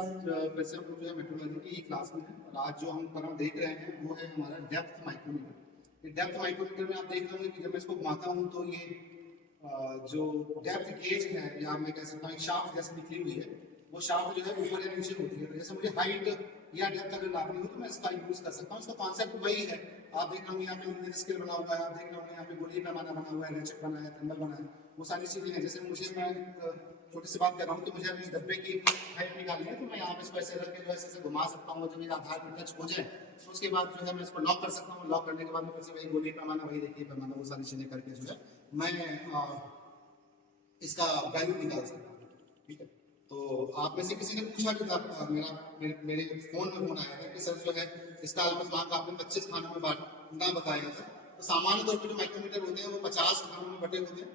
पास वैसे हम लोग जो है मेट्रोलॉजी की क्लास में है और आज जो हम तरह देख रहे हैं वो है हमारा डेप्थ माइक्रोमीटर। ये डेप्थ माइक्रोमीटर में आप देख रहे होंगे कि जब मैं इसको घुमाता हूँ तो ये जो डेप्थ गेज है या मैं कह सकता हूँ एक शाफ्ट जैसे निकली हुई है, वो शाफ्ट जो है ऊपर या नीचे होती है। तो जैसे मुझे हाइट या डेप्थ अगर नापनी हो तो मैं इसका यूज कर सकता हूँ। इसका कॉन्सेप्ट वही है। आप देख रहे होंगे यहाँ पे लीनियर स्केल बना हुआ है, आप देख रहे होंगे यहाँ पे गोलीय पैमाना बना हुआ है, रेचक बना है, थर्मल बना है, वो सारी चीजें हैं। जैसे मुझे मैं छोटी सी बात कर रहा हूँ कि मुझे अभी इस डब्बे की हाइट निकालनी है तो मैं यहाँ पे इसको ऐसे रख के जो ऐसे घुमा सकता हूँ। जब ये आधार पर टच हो जाए तो उसके बाद जो है मैं इसको लॉक कर सकता हूँ। लॉक करने के बाद में फिर से वही गोलीय पैमाना, वही रेखीय पैमाना, वो सारी चीजें करके जो है मैं इसका वैल्यू निकाल सकता हूँ। ठीक है, तो आप में से किसी ने पूछा कि था मेरे फोन में फोन आया था कि सर जो है इसका अल्पतमांक आपने 25 खानों में बांटना बताया था। तो सामान्य तौर पर जो माइक्रोमीटर होते हैं वो 50 खानों में बटे होते हैं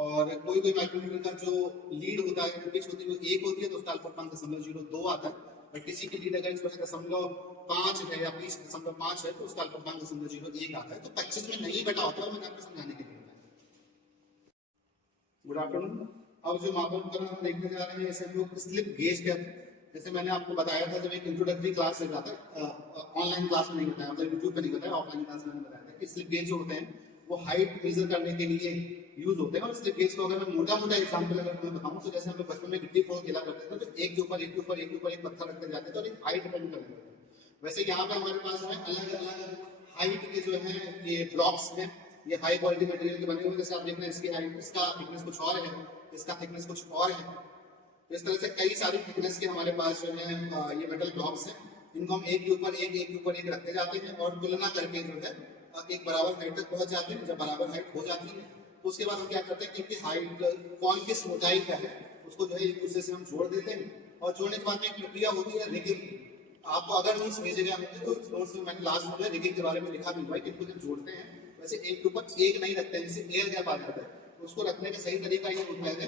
और कोई कोई माइक्रोमीटर का जो लीड होता है, जो पिच होती है, वो 1 होती है तो उसका अल्पतमांक 0.02 आता है। और किसी की लीड अगर जो है 0.5 है या 20.5 है तो उसका अल्पतमांक 0.01 आता है। तो 25 में नहीं बटा होता है, मैंने आपको समझाने के लिए बताया। Good afternoon. अब जो मापन उपकरण हम देखने जा रहे हैं इसे हम लोग स्लिप गेज कहते हैं। जैसे मैंने आपको बताया था जब एक इंट्रोडक्टरी क्लास लगा था, ऑनलाइन क्लास में नहीं बताया, मतलब यूट्यूब पे नहीं बताया, ऑफलाइन क्लास में बताया था कि स्लिप गेज जो होते हैं वो हाइट मेजर करने के लिए यूज होते हैं। और स्लिप गेज को अगर मैं मोटा मोटा एग्जांपल अगर तुम्हें बताऊं तो जैसे हम लोग बचपन में गिट्टी फोड़ खेला करते थे तो एक के ऊपर एक के ऊपर एक के ऊपर एक पत्थर रखते जाते थे और एक हाइट डिपेंड करते थे। वैसे यहाँ पे हमारे पास जो है अलग अलग हाइट के जो है ये ब्लॉक्स हैं। ये हाई क्वालिटी मटेरियल के बने हुए, जैसे आप देख रहे हैं इसकी हाइट, इसका थिकनेस कुछ और है, इसका थिकनेस कुछ और है। तो इस तरह से कई सारी थिकनेस के हमारे पास जो है ये मेटल ब्लॉक्स हैं। इनको हम एक के ऊपर एक रखते जाते हैं और तुलना करके जो है एक बराबर हाइट तक पहुंच जाते हैं। जब बराबर हाइट हो जाती है तो उसके बाद हम क्या करते हैं कि इनकी हाइट कौन किस मोटाई का है उसको जो है एक दूसरे से हम जोड़ देते हैं। और जोड़ने के बाद में एक प्रक्रिया होती है रिगिंग। आपको अगर नोट्स भेजे गए होंगे तो नोट्स में मैंने लास्ट में रिगिंग के बारे में लिखा भी हुआ है कि इनको जब जोड़ते हैं वैसे एक के ऊपर एक नहीं रखते हैं, जैसे एयर गैप आ जाता है। तो उसको रखने का सही तरीका ये होता है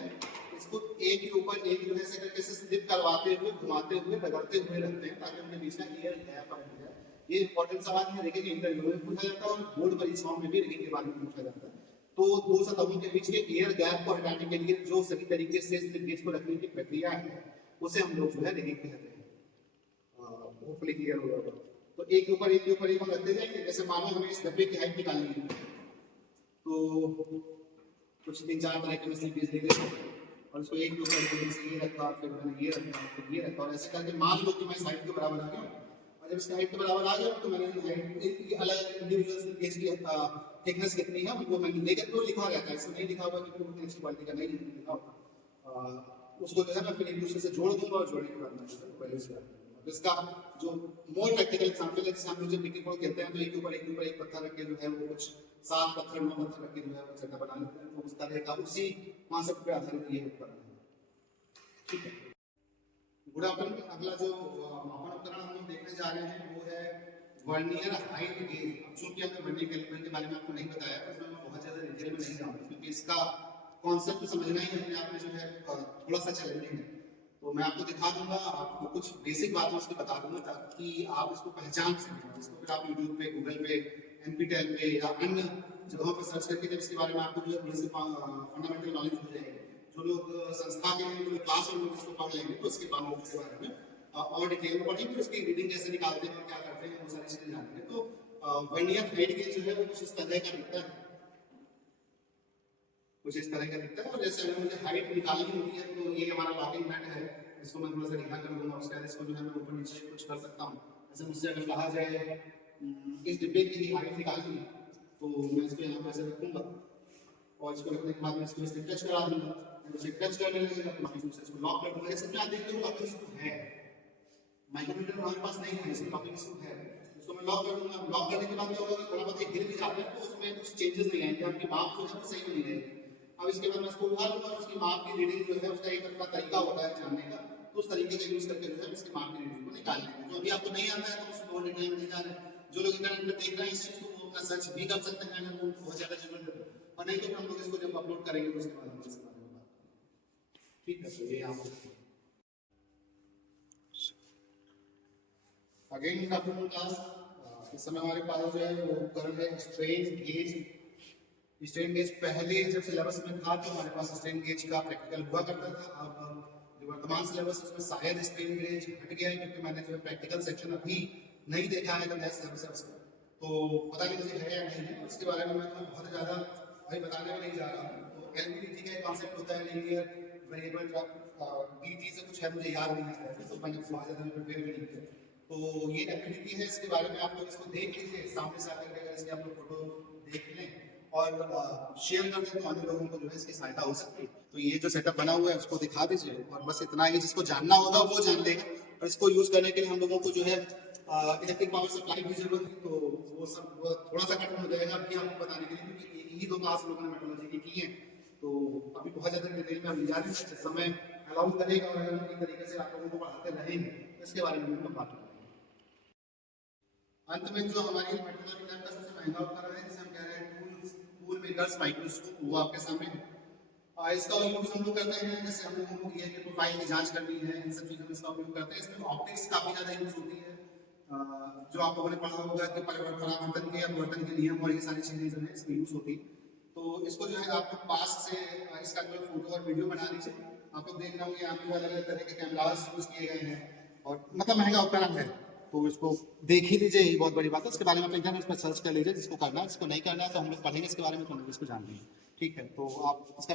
इसको एक के ऊपर एक जो है ऐसे करके स्लिप करवाते हुए, घुमाते हुए, रगड़ते हुए रखते हैं ताकि उनके बीच का एयर गैप आ जाए। ये इंपॉर्टेंट सवाल है, रिगिंग इंटरव्यू में पूछा जाता है और बोर्ड परीक्षाओं में भी रिगिंग के बारे में पूछा जाता है। तो दो सतहों के बीच के एयर गैप को हटाने के लिए जो सही तरीके से स्लिप गेज को रखने की प्रक्रिया है उसे हम लोग जो है रिगिंग कहते हैं। होपफुली क्लियर हो गया। तो एक के ऊपर एक हम रखते जाएंगे। जैसे मानो हमें इस डब्बे की हाइट निकालनी है तो कुछ 3-4 तरह के स्लिप गेज ले लेते हैं और इसको एक के ऊपर ये रखा, फिर मैंने ये रखा, फिर ये रखा और ऐसे करके मान लो कि मैं इस हाइट के बराबर आ गया। और जब इसकी हाइट के बराबर आ गया तो मैंने हाइट की अलग इंडिविजुअल स्लिप गेज की थिकनेस कितनी है वो मैंने लेकर तो लिखा रहता है। इसमें नहीं लिखा हुआ कि उतनी अच्छी क्वालिटी का नहीं लिखा होगा। उसको जो है मैं फिर एक दूसरे से जोड़ दूंगा और जोड़ने के बाद मैं पहले से इसका जो मोर प्रैक्टिकल एग्जांपल है, जैसे हम लोग जब गिट्टी फोड़ खेलते हैं तो एक के ऊपर एक पत्थर रख के जो है वो कुछ 7 पत्थर 9 पत्थर रख के जो है वो सेटअप बना लेते हैं। तो उस तरह का उसी कॉन्सेप्ट पे आधारित ये उपकरण है। ठीक है, गुड आफ्टरनून। अगला जो मापन उपकरण हम लोग देखने जा रहे हैं वो है वर्नियर हाइट गेज। चूंकि हमने वर्नियर कैलिपर के बारे में आपको नहीं बताया तो इसमें मैं बहुत ज्यादा डिटेल में नहीं जाऊंगा क्योंकि इसका कॉन्सेप्ट समझना ही अपने आप में जो है थोड़ा सा चैलेंजिंग है। तो मैं आपको दिखा दूंगा, आपको कुछ बेसिक बातें उसकी बता दूंगा ताकि आप इसको पहचान सकें। इसको फिर आप यूट्यूब पे, गूगल पे, NPTEL पे या अन्य जगहों पर सर्च करके जब इसके बारे में आपको जो है थोड़ी सी फंडामेंटल नॉलेज हो जाएगी। जो लोग संस्था के क्लास में लोग इसको पढ़ लेंगे तो इसके बारे में और डिटेल में पढ़ेंगे, उसकी रीडिंग कैसे निकालते हैं और क्या करते हैं वो सारी चीजें जानेंगे। तो वर्नियर हाइट गेज जो है वो कुछ इस तरह का दिखता है, कुछ इस तरह का दिखता है। और जैसे अगर मुझे हाइट निकालनी होती है तो ये हमारा लॉकिंग नट है, इसको मैं थोड़ा सा ढीला कर दूंगा, उसके बाद इसको जो है मैं ऊपर नीचे कुछ कर सकता हूँ। जैसे मुझसे अगर कहा जाए इस डिब्बे की हाइट निकालनी है तो मैं इसको यहाँ पर ऐसे रखूंगा और इसको रखने के बाद मैं इसको इससे टच करा दूंगा। इसे टच करने लगेगा तो मैं इसको लॉक कर दूंगा। जैसे मैं देख रहा हूँ लॉकिंग स्क्रू है, माइक्रोमीटर हमारे पास नहीं है, इसमें लॉकिंग स्क्रू है, इसको मैं लॉक कर दूंगा। लॉक करने के बाद क्या होगा, थोड़ा बहुत गिर भी जाता है तो उसमें कुछ चेंजेस नहीं आएंगे, आपकी माप जो है वो सही बनी रहेगी। अब इसके बाद मैं इसको उठा लूंगा और उसकी माप की रीडिंग जो है उसका एक अपना तरीका होता है जानने का, तो उस तरीके का यूज करके जो है इसकी माप की रीडिंग को निकाल लेंगे। जो अभी आपको नहीं आता है तो उसको बहुत डिटेल में नहीं जा रहे हैं। जो लोग इंटरनेट पे देख रहे हैं इस चीज को वो अपना सर्च भी कर सकते हैं अगर वो बहुत ज्यादा जरूरत है और नहीं तो हम लोग इसको जब अपलोड करेंगे तो उसके बाद हम इसके बारे में बात करेंगे। ठीक है, तो ये आप अगेन आफ्टरनून क्लास। इस समय हमारे पास जो है वो उपकरण है स्ट्रेन गेज। पहले जब सिलेबस में था तो हमारे पास स्ट्रेन गेज का प्रैक्टिकल हुआ करता था। अब जो वर्तमान एडवांस लेवल से उसमें शायद स्ट्रेन रेंज हट गया है, क्योंकि मैंने जो प्रैक्टिकल सेक्शन अभी नहीं देखा है जो नेक्स्ट लेवल से उसको, तो पता नहीं मुझे है या नहीं है, उसके बारे में मैं तुम्हें बहुत ज़्यादा अभी बताने में नहीं जा रहा हूँ। तो एलवीडीटी का एक कॉन्सेप्ट होता है लीनियर वेरिएबल डीटी से कुछ है, मुझे याद नहीं है, तो मैंने बहुत ज़्यादा प्रिपेयर भी नहीं किया। तो ये एलवीडीटी है, इसके बारे में आप लोग इसको देख लीजिए सामने से आकर के, अगर इसकी आप लोग फोटो देख लें और शेयर कर दें तो अन्य लोगों को जो है इसकी सहायता हो सकती है। तो ये जो सेटअप बना हुआ है उसको दिखा दीजिए, और बस इतना ही, जिसको जानना होगा वो जान लेगा। और इसको यूज़ करने के लिए हम लोगों को जो है इलेक्ट्रिक पावर सप्लाई की जरूरत थी, तो वो सब थोड़ा सा कठिन हो जाएगा अभी आपको बताने के लिए, क्योंकि एक ही 2 क्लास लोगों ने मेट्रोलॉजी की है, तो अभी बहुत ज़्यादा डिटेल में हम ले जा रहे हैं। समय अलाउ करेगा और अगर उनकी तरीके से आप लोगों को पढ़ाते रहेंगे तो इसके बारे में हम लोग बात करेंगे। अंत में जो हमारी मेट्रोलॉजी लैब का सबसे महंगा उपकरण है, जिसे हम कह रहे हैं टूल मेकर्स माइक्रोस्कोप, वो आपके सामने है। इसका यूज हम लोग करते हैं, जैसे हम लोगों को ये कि प्रोफाइल की जांच करनी है, इन सब चीज़ों में इसका उपयोग करते हैं। इसमें ऑप्टिक्स काफ़ी ज़्यादा यूज होती है, जो आप लोगों ने पढ़ा होगा कि परावर्तन के अपवर्तन के नियम और ये सारी चीज़ें जो है इसमें यूज होती है। तो इसको जो है आप लोग पास से इसका जो फोटो और वीडियो बना लीजिए। आप लोग देख रहे होंगे यहाँ पे अलग अलग तरह के कैमरास यूज किए गए हैं, और मतलब महंगा उपकरण है, तो इसको देख ही लीजिए, यही बहुत बड़ी बात है। इसके बारे में आप इंटरनेट पर सर्च कर लीजिए, जिसको करना है, जिसको नहीं करना है तो हम लोग पढ़ेंगे इसके बारे में, तो हम लोग इसको जान लेंगे। ठीक है, तो आप इसका